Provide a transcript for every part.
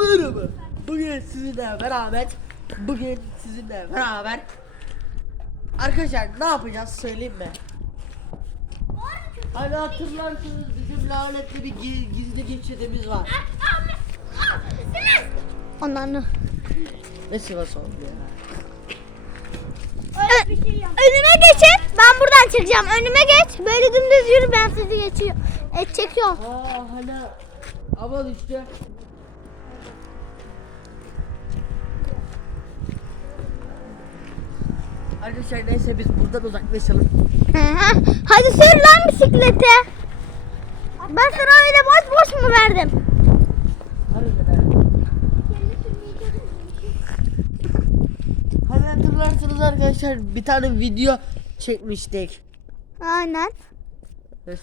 Merhaba. Bugün sizinle beraber bugün sizinle beraber Arkadaşlar ne yapacağız söyleyeyim mi? Hani hatırlarsınız bizim lanetli bir gi- gizli geçidimiz var. Ondan Ne Sivas oldu ya? Evet, önüme geçin. Ben buradan çıkacağım. Önüme geç. Böyle dümdüz yürü ben sizi geçiyor. Et çekiyorum. Aa hala hava düştü. Arkadaşlar neyse biz buradan uzaklaşalım. Hadi sür lan bisikleti. Ben sana öyle boş boş mu verdim? Hani hatırlarsınız arkadaşlar bir tane video çekmiştik. Aynen.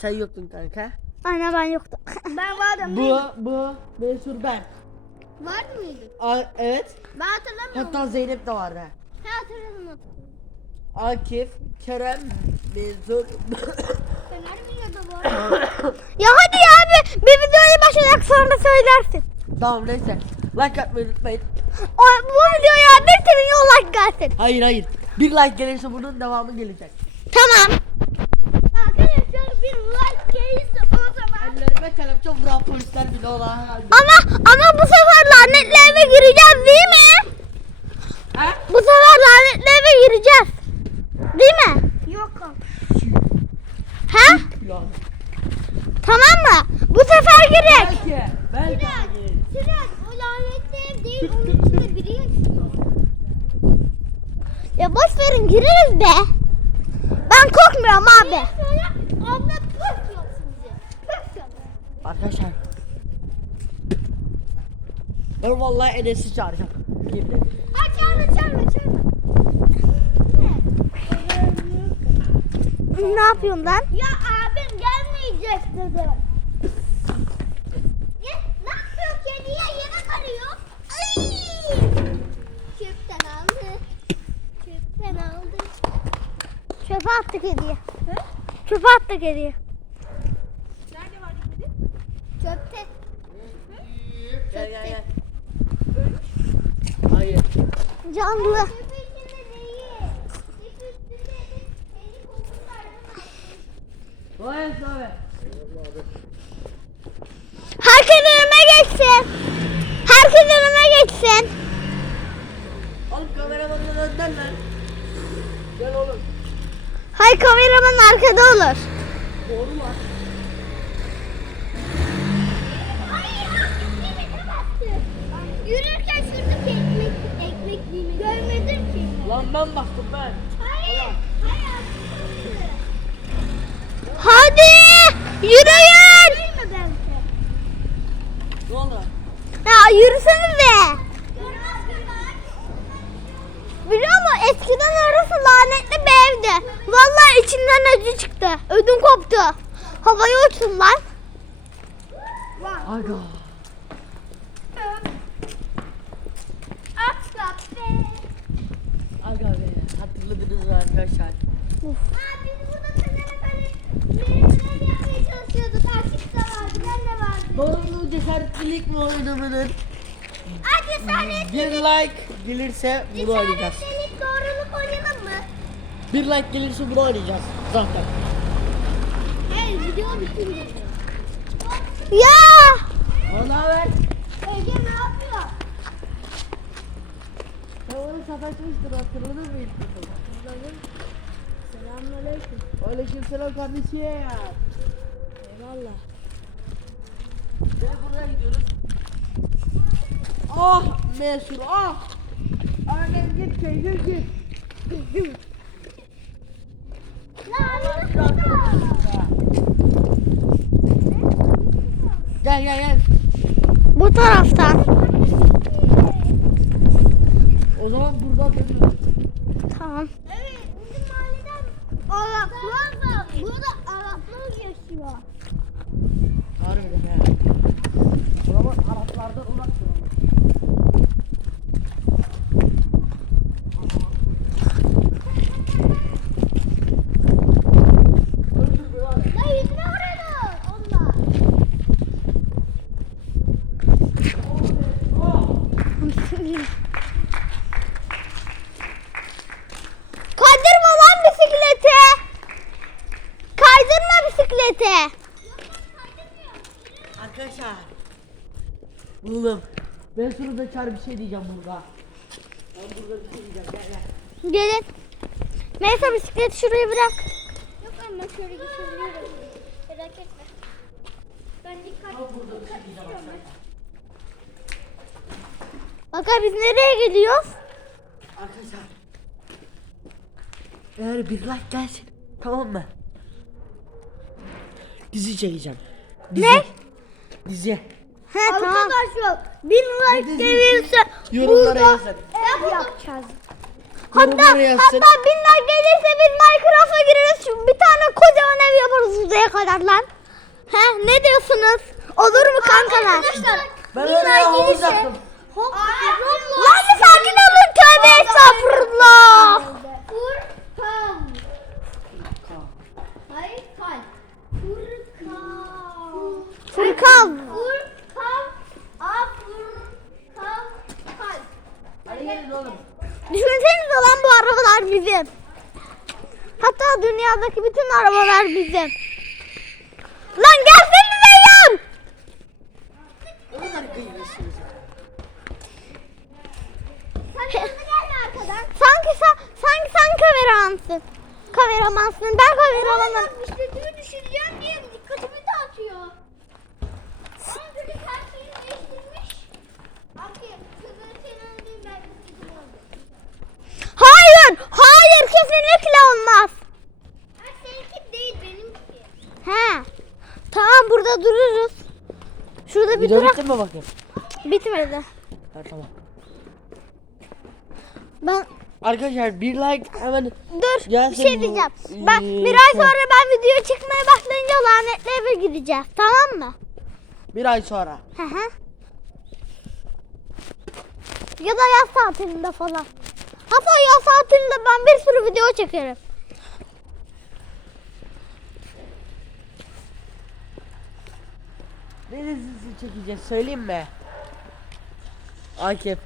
Sen yoktun kanka. Aynen ben yoktum. Ben vardım. Bu, bu, Mesur ben. Var mıydı? A- evet. Ben hatırlamıyorum. Hatta Zeynep de vardı. Ha hatırladım. Akif, Kerem, Mesur. Fener mi ya da bu? ya hadi ya abi bir videoya başlayak sonra söylersin. tamam neyse. Like atmayı unutmayın. O, bu videoya bir trilyon like gelsin. Hayır hayır. Bir like gelirse bunun devamı gelecek. Tamam. Arkadaşlar bir like gelirse o Ellerime kelepçe vuran polisler bile ola. Ama ama bu sefer lanetli eve gireceğiz değil mi? Ha? Bu sefer lanetli eve gireceğiz. Değil mi? Yok. Ha? Lan. Tamam mı? Bu sefer girek. Belki. Belki. Sırat o lanetli ev değil onun içinde biri yaşıyor. Ya boş verin gireriz be. Ben korkmuyorum abi. Arkadaşlar. Ben vallahi Enes'i çağıracağım. Yemin ederim. Ha çağırma çağırma çağırma. Ne yapıyorsun lan? Ya abim gelmeyecek dedi. Ya ne yapıyor kediye yemek arıyor. Ay! Çöpten aldı. Çöpten aldı. Çöpe attı kediye. Çöpe attı kediye. Çöpte. Gel gel gel. Hayır. Canlı. Vay abi. Herkes önüme geçsin. Herkes önüme geçsin. Oğlum kameramanın önden lan. Gel oğlum. Hay kameraman arkada olur. Doğru mu? Ben baktım ben. Hayır. Hayır. Hadi yürüyün. Ne oldu? Ya yürüsenize. Biliyor musun eskiden orası lanetli bir evdi. Vallahi içinden ödü çıktı. Ödüm koptu. Havaya uçtum lan. Aga. Aga be. Hatırladınız mı arkadaşlar? biz burada Fener'e böyle meyveler yapmaya çalışıyorduk. Artık da vardı. Nerede vardı? Doğruluğu cesaretlilik mi oynamanın? Hadi cesaret. Bir like gelirse bunu oynayacağız. Cesaretlilik doğruluk oynayalım mı? Bir like gelirse bunu oynayacağız zaten. Hey video bitince. Ya! Valla ver. Ege ne yapıyor? Sen onu sataşmıştın hatırladın mı ilk defa? Selamünaleyküm. Aleyküm selam kardeşim. Eyvallah. Gel buradan gidiyoruz. Ah Mesut ah. Annem git teyze git. Gel gel gel. Bu taraftan. O zaman buradan dönüyoruz. Tamam. Evet, bizim mahalleden var. Burada Araplar yaşıyor. Harbiden he. O zaman Araplardan uzak duralım. Öldür beni hadi. Ya yüzüne vuruyordu onlar. Kaydırma lan bisikleti. Kaydırma bisikleti. Arkadaşlar. Oğlum. Ben şurada çar bir şey diyeceğim burada. Ben burada bir şey diyeceğim. Gel gel. Gelin. Melisa bisikleti şuraya bırak. Yok ama şöyle geçebilirim. Merak etme. Ben dikkat dikkat istiyorum. Bakar biz nereye gidiyoruz? Arkadaşlar. Eğer bir like gelsin. Tamam mı? Dizi çekeceğim. Dizi. Ne? Dizi. He tamam. Arkadaşlar bin like gelirse Yorumlara yazın. ev yapacağız. Hatta, Yorumlara yazsın. hatta bin like gelirse biz Minecraft'a gireriz. Şu Bir tane kocaman ev yaparız uzaya kadar lan. He ne diyorsunuz? Olur mu kankalar? Arkadaşlar Ben oraya havuz yaptım. Lan bir sakin olun tövbe estağfurullah. Furkan. Hayır kalp. Furkan. Furkan. Furkan. A Furkan. Kalp. Hadi gelin oğlum. Düşünsenize lan bu arabalar bizim. Hatta dünyadaki bütün arabalar bizim. Lan gelsenize yan. Ne kadar kıymışsınız ya. Sen hızlı gelme arkadan. Sanki sen, sanki sen kameramansın. Kameramansın. Ben kameramanım. Bisikletimi düşüreceğim diye dikkatimi dağıtıyor. Ama çocuk her şeyi değiştirmiş. Abi kızın senin değil ben bisikletimi aldım. Hayır. Hayır kesinlikle olmaz. Ha seninki değil benimki. He. Tamam burada dururuz. Şurada bir Video durak. bitti mi bakayım? Bitmedi. Ha, tamam. Ben Arkadaşlar bir like hemen dur Gelsin bir şey bu, diyeceğim. Bir ay sonra ben video çekmeye başlayınca lanetli eve gideceğiz. Tamam mı? bir ay sonra. Hı hı. Ya da yaz tatilinde falan. Hatta yaz tatilinde ben bir sürü video çekerim. Ne dizisi çekeceğiz söyleyeyim mi? Akif.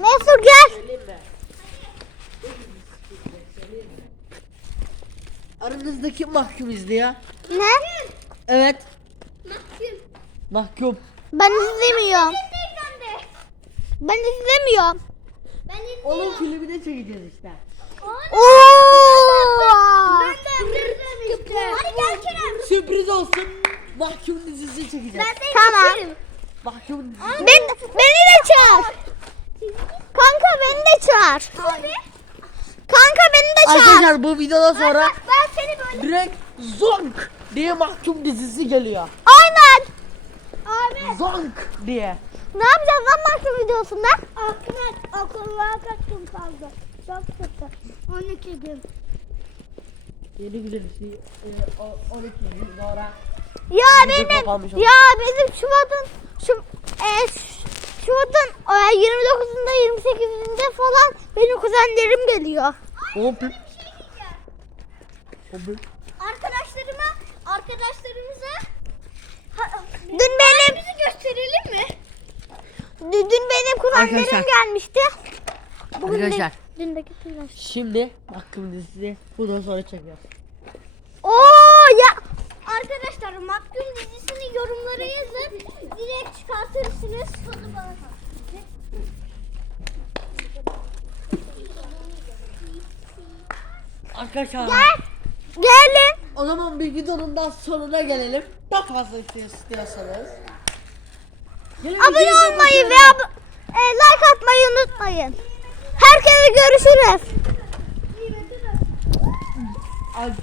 Mesut gel. Söyleyeyim mi? Aranızda kim mahkum izliyor? Ne? Evet. Mahkum. Mahkum. Ben izlemiyorum. Ben izlemiyorum. Ben. Onun filmini çekeceğiz işte. Oo! Ben de. Hadi gel Kerem. Sürpriz olsun. Mahkum dizisi çekeceğiz. Ben seni Tamam. çekerim. Mahkum dizisi. Ben, beni de çağır. Kanka beni de çağır. Kanka beni de çağır. Arkadaşlar bu videodan sonra Ben seni böyle. direkt zonk diye mahkum dizisi geliyor. Aynen. Abi. Zonk diye. Ne yapacağız lan mahkum videosunda? Aklına okullara kaç gün kaldı? Çok kötü. 12 gün. Yeni güzel şey. E, o- 12 gün sonra. Ya Video benim ya bizim Şubat'ın şu e, Şubat'ın e, 29'unda 28'inde falan benim kuzenlerim geliyor. Bir şey diyeceğim. Hop. Arkadaşlarıma, arkadaşlarımıza Dün benim bizi gösterelim mi? dün, dün benim kuzenlerim Arkadaşlar. gelmişti. Bugün de- Arkadaşlar. dün de gittiler. Şimdi mahkum dizisi bundan sonra çekiyoruz. Oo ya Arkadaşlar Mahkum dizisini yorumlara yazın. Direkt çıkartırsınız. Sonu bana kalsın. Arkadaşlar. gel gelin. O zaman bir videonun daha sonuna gelelim. Daha fazla istiyorsanız. Gelin Abone olmayı ve ab- e, like atmayı unutmayın. Herkese görüşürüz. Ay-